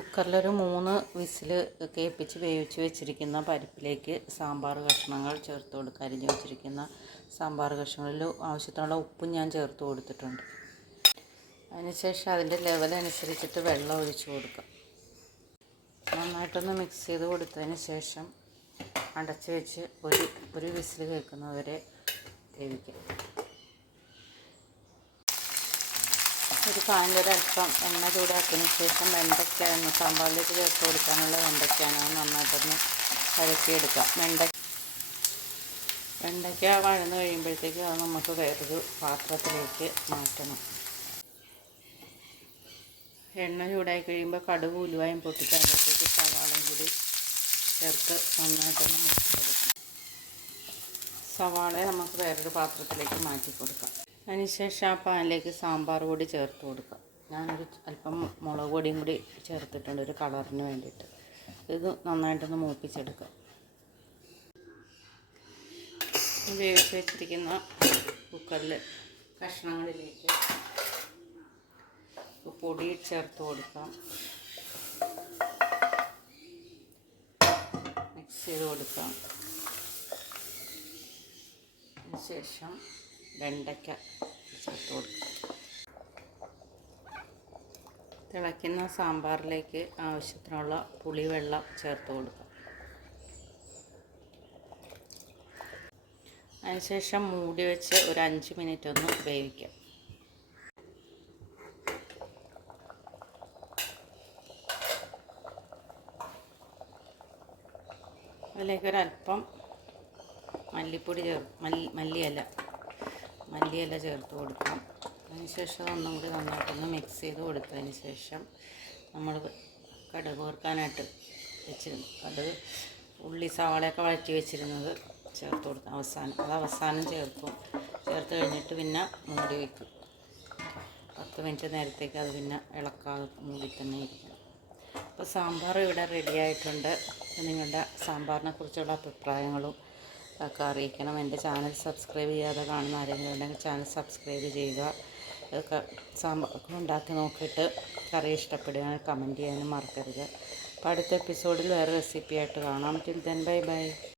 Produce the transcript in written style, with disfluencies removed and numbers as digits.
കുക്കറിലൊരു 3 whistle കേൾപ്പിച്ച് വേവിച്ച് വെച്ചിരിക്കുന്ന പരിപ്പിലേക്ക് സാമ്പാർ കഷ്ണങ്ങൾ ചേർത്ത് കൊടുക്കുക. അരിഞ്ഞ് വെച്ചിരിക്കുന്ന സാമ്പാർ കഷ്ണങ്ങളിൽ ആവശ്യത്തിനുള്ള ഉപ്പും ഞാൻ ചേർത്ത് കൊടുത്തിട്ടുണ്ട്. അതിനുശേഷം അതിൻ്റെ ലെവൽ അനുസരിച്ചിട്ട് വെള്ളം ഒഴിച്ച് കൊടുക്കുക. നന്നായിട്ടൊന്ന് മിക്സ് ചെയ്ത് കൊടുത്തതിന് ശേഷം അടച്ച് വെച്ച് ഒരു വിസിൽ കേൾക്കുന്നവരെ വേവിക്കുക. ഒരു പാനിലൊരൽപ്പം എണ്ണ ചൂടാക്കിയതിന് ശേഷം വെണ്ടയ്ക്ക സാമ്പാറിലേക്ക് ചേർത്ത് കൊടുക്കാനുള്ള വെണ്ടയ്ക്കാണ് നന്നായിട്ടൊന്ന് വഴറ്റിയെടുക്കാം. വെണ്ടയ്ക്ക വഴന്ന് കഴിയുമ്പോഴത്തേക്ക് അത് നമുക്ക് വേറൊരു പാത്രത്തിലേക്ക് മാറ്റണം. എണ്ണ ചൂടായി കഴിയുമ്പോൾ കടുക് ഉലുവായും പൊട്ടിച്ച് അതിലേക്ക് സവാളയും കൂടി ചേർത്ത് നന്നായിട്ടൊന്ന് മിക്സ് കൊടുക്കണം. സവാളയെ നമുക്ക് വേറൊരു പാത്രത്തിലേക്ക് മാറ്റി കൊടുക്കാം. അതിനുശേഷം ആ പാനിലേക്ക് സാമ്പാർ പൊടി ചേർത്ത് കൊടുക്കുക. ഞാനൊരു അല്പം മുളക് പൊടിയും കൂടി ചേർത്തിട്ടുണ്ട് ഒരു കളറിന് വേണ്ടിയിട്ട്. ഇത് നന്നായിട്ടൊന്ന് മൂപ്പിച്ചെടുക്കുക. വേവിച്ച് വെച്ചിരിക്കുന്ന കുക്കറിൽ കഷ്ണങ്ങളിലേക്ക് പൊടി ചേർത്ത് കൊടുക്കാം. മിക്സ് ചെയ്ത് കൊടുക്കാം. അതിനുശേഷം വെണ്ടയ്ക്ക ചേർത്ത് കൊടുക്കുക. തിളയ്ക്കുന്ന സാമ്പാറിലേക്ക് ആവശ്യത്തിനുള്ള പുളിവെള്ളം ചേർത്ത് കൊടുക്കുക. അതിനുശേഷം മൂടി വെച്ച് ഒരു 5 മിനിറ്റ് ഒന്ന് വേവിക്കാം. അതിലേക്കൊരൽപ്പം മല്ലിപ്പൊടി മല്ലിയില ചേർത്ത് കൊടുക്കാം. അതിനുശേഷം ഒന്നും കൂടി നന്നായിട്ടൊന്ന് മിക്സ് ചെയ്ത് കൊടുത്തതിന് ശേഷം നമ്മൾ കടുക് വറുക്കാനായിട്ട് കടുക് ഉള്ളി സവാളയൊക്കെ വഴറ്റി വെച്ചിരുന്നത് ചേർത്ത് കൊടുക്കാം. അവസാനം ചേർത്ത് കഴിഞ്ഞിട്ട് പിന്നെ മൂടി വയ്ക്കും. 10 മിനിറ്റ് നേരത്തേക്ക് അത് പിന്നെ ഇളക്കാതെ മൂടി തന്നെ ഇരിക്കണം. അപ്പോൾ സാമ്പാർ ഇവിടെ റെഡി ആയിട്ടുണ്ട്. നിങ്ങളുടെ സാമ്പാറിനെ കുറിച്ചുള്ള അഭിപ്രായങ്ങളും ഒക്കെ അറിയിക്കണം. എൻ്റെ ചാനൽ സബ്സ്ക്രൈബ് ചെയ്യാതെ കാണുന്ന ആരെങ്കിലും ഉണ്ടെങ്കിൽ ചാനൽ സബ്സ്ക്രൈബ് ചെയ്യുക. സാമ്പാർ ഉണ്ടാക്കി നോക്കിയിട്ട് കറി ഇഷ്ടപ്പെടുകയാണെങ്കിൽ കമൻറ്റ് ചെയ്യാനും മറക്കരുത്. അപ്പോൾ അടുത്ത എപ്പിസോഡിൽ വേറെ റെസിപ്പി ആയിട്ട് കാണാം. Till then bye bye.